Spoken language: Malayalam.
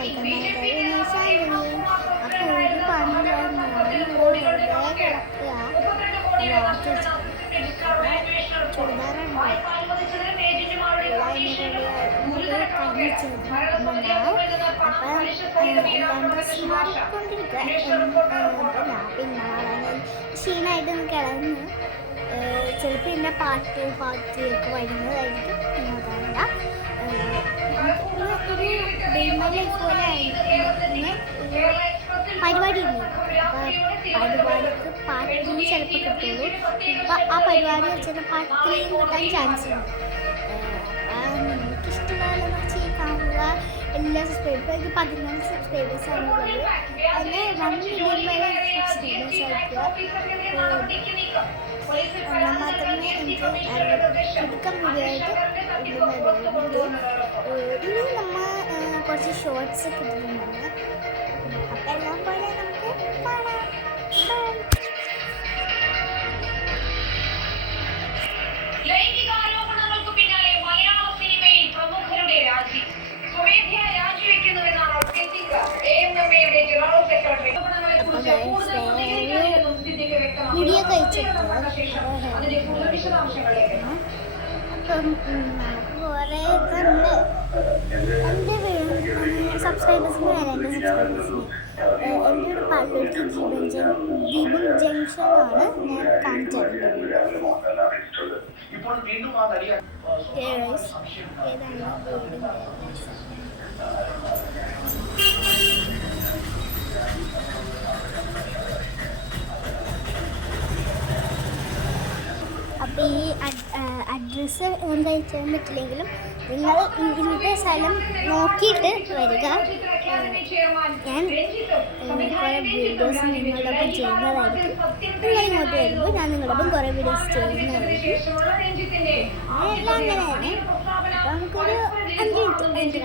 ചെറുക്കന്മാരുടെ ശാലിനി. അപ്പോൾ ഒരു പണിയിലായിരുന്നു, ഞാനിവിടെ വെറുതെ കിടക്കുക. ചുരിദാറുണ്ട് ക്ഷീണമായിട്ട് കിടന്ന് ചിലപ്പോൾ എൻ്റെ പാട്ടിയൊക്കെ വരുന്നതായിരിക്കും. നോക്കാറില്ല. ഒരു ഡെയിലി പോലെ പിന്നെ പരിപാടിയില്ല. പരിപാടിക്ക് പാട്ടിന് ചിലപ്പോൾ കിട്ടുള്ളൂ. ഇപ്പം ആ പരിപാടി വെച്ചാൽ പാട്ടിലും കിട്ടാൻ ചാൻസ് ഉണ്ട്. എനിക്കിഷ്ടമുള്ള കാണുക. എല്ലാ സബ്സ്ക്രൈബേഴ്സും എനിക്ക് 11 സബ്സ്ക്രൈബേഴ്സ് ആണുള്ളത്. അതിന് 1 മില്യൺ വരെ സബ്സ്ക്രൈബേഴ്സ് ആയിരിക്കുക. എന്നാൽ മാത്രമേ എനിക്ക് ചുരുക്കം വീഡിയോ ആയിട്ട് ഇനി നമ്മൾ കുറച്ച് ഷോർട്സ് കിട്ടുന്നുണ്ട്. അപ്പം എല്ലാം പോലെ നമുക്ക് കാണാം. ലൈംഗികാരോപണങ്ങൾക്ക് പിന്നാലെ മലയാള സിനിമയിൽ പ്രമുഖരുടെ രാജി. സ്വമേധയാ രാജിവെക്കുന്നുവെന്നാണ് AMMA ജനറൽ സെക്രട്ടറി വീഡിയോ കഴിച്ചിട്ട് അപ്പം കുറേ ഉണ്ട്. എൻ്റെ സബ്സ്ക്രൈബേഴ്സിന് വരെ എൻ്റെ സബ്സ്ക്രൈബേഴ്സിന് എൻ്റെ ഒരു പാട്ടിലേക്ക് ദീപം ജംഗ്ഷനാണ് ഞാൻ കാണിച്ചത്. അപ്പോൾ ഈ അഡ്രസ്സ് എന്താ ചെയ്യാൻ പറ്റില്ലെങ്കിലും നിങ്ങൾ ഇന്നത്തെ സ്ഥലം നോക്കിയിട്ട് വരിക. ഞാൻ കുറേ വീഡിയോസ് നിങ്ങളോടൊപ്പം ചെയ്യുന്നതായിരിക്കും. നിങ്ങൾ ഇങ്ങോട്ട് വരുമ്പോൾ ഞാൻ നിങ്ങളോടൊപ്പം കുറേ വീഡിയോസ് ചെയ്യുന്നതായിരിക്കും. എല്ലാം അങ്ങനെ തന്നെ. അപ്പോൾ നമുക്കൊരു 5 മിനിറ്റ്